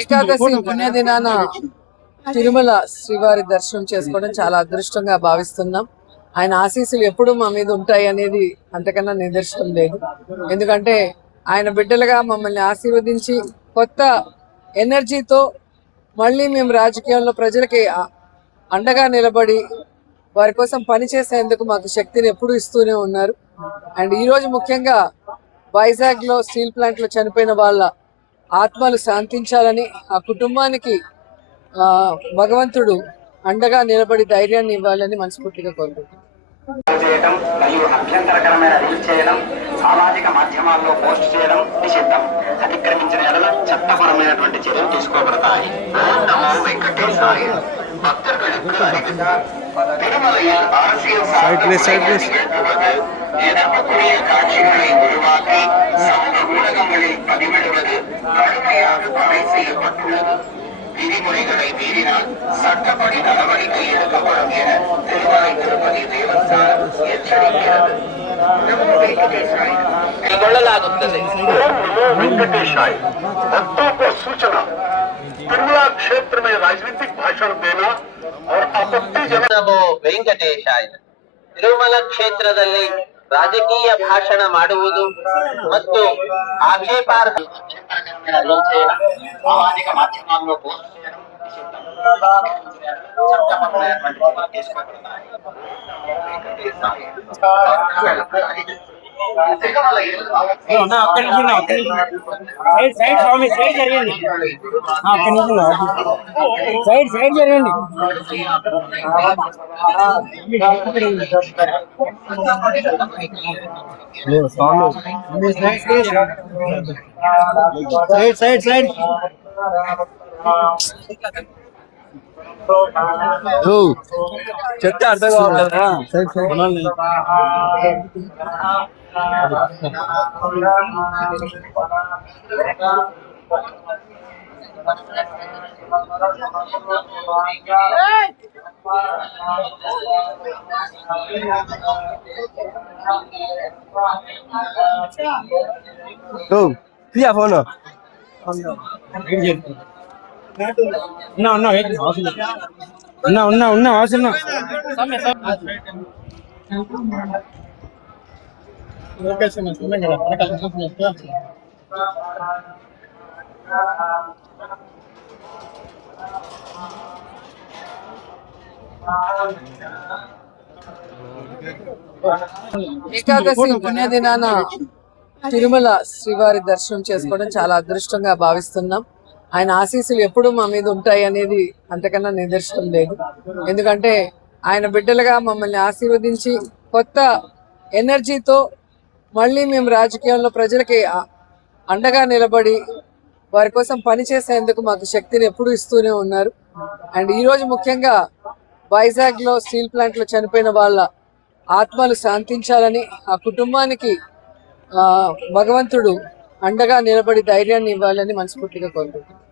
ఏకాదశి పుణ్యదినాన తిరుమల శ్రీవారి దర్శనం చేసుకోవడం చాలా అదృష్టంగా భావిస్తున్నాం. ఆయన ఆశీస్సులు ఎప్పుడు మా మీద ఉంటాయి అనేది అంతకన్నా నిదర్శనం లేదు. ఎందుకంటే ఆయన బిడ్డలుగా మమ్మల్ని ఆశీర్వదించి కొత్త ఎనర్జీతో మళ్ళీ మేము రాజకీయంలో ప్రజలకి అండగా నిలబడి వారి కోసం పనిచేసేందుకు మాకు శక్తిని ఎప్పుడు ఇస్తూనే ఉన్నారు. అండ్ ఈరోజు ముఖ్యంగా వైజాగ్లో స్టీల్ ప్లాంట్లో చనిపోయిన వాళ్ళ ఆత్మలు శాంతించాలని, ఆ కుటుంబానికి భగవంతుడు అండగా నిలబడి ధైర్యాన్ని ఇవ్వాలని మనస్ఫూర్తిగా కోరుకుంటున్నాను. చేయడం మరియు అభ్యంతరకరమైన రీల్ చేయడం, సామాజిక మాధ్యమాల్లో పోస్ట్ చేయడం నిషిద్ధం. అతిక్రమించిన ఎడల చట్టపరమైనటువంటి చర్యలు తీసుకోబడతాయి. వెంకటేశ్వర భక్తர்களுக்கு திருமலையில் அரசியல் எதிர்ப்புக்குரிய காட்சிகளை உருவாக்கி சமூக ஊடகங்களில் பதிவிடுவது கடுமையாக தடை செய்யப்பட்டுள்ளது. விதிமுறைகளை மீறினால் சட்டப்படி நடவடிக்கை எடுக்கப்படும் என திருமலை திருப்பதி தேவஸ்தானம் எச்சரிக்கிறது. वेंकटेशाय भक्तों को सूचना, तिरुमला क्षेत्र में राजनीतिक भाषण देना और आपत्तिजनक ವೆಂಕಟೇಶಾಯ ತಿರುಮಲ ಕ್ಷೇತ್ರದಲ್ಲಿ ರಾಜಕೀಯ ಭಾಷಣ ಮಾಡುವುದು ಮತ್ತು ಆಕ್ಷೇಪಾರ್ಹ సామాజిక మాధ్యమాల్లో పోస్ట్ చేయడం చట్టపరమైనటువంటి తీసుకోబడతాయి. సైడ్ జరగండి. సైడ్ చెప్తే అర్థం కావట్లేదా? తీయా ఫోన్ ఉన్నా అవసరం ఏకాదశి పుణ్యదినాన తిరుమల శ్రీవారి దర్శనం చేసుకోవడం చాలా అదృష్టంగా భావిస్తున్నాం. ఆయన ఆశీస్సులు ఎప్పుడు మా మీద ఉంటాయి అనేది అంతకన్నా నిదర్శనం లేదు. ఎందుకంటే ఆయన బిడ్డలుగా మమ్మల్ని ఆశీర్వదించి కొత్త ఎనర్జీతో మళ్ళీ మేము రాజకీయాల్లో ప్రజలకి అండగా నిలబడి వారి కోసం పనిచేసేందుకు మాకు శక్తిని ఎప్పుడు ఇస్తూనే ఉన్నారు. అండ్ ఈరోజు ముఖ్యంగా వైజాగ్లో స్టీల్ ప్లాంట్లో చనిపోయిన వాళ్ళ ఆత్మలు శాంతించాలని, ఆ కుటుంబానికి భగవంతుడు అండగా నిలబడి ధైర్యాన్ని ఇవ్వాలని మనస్ఫూర్తిగా కోరుకుంటున్నాను.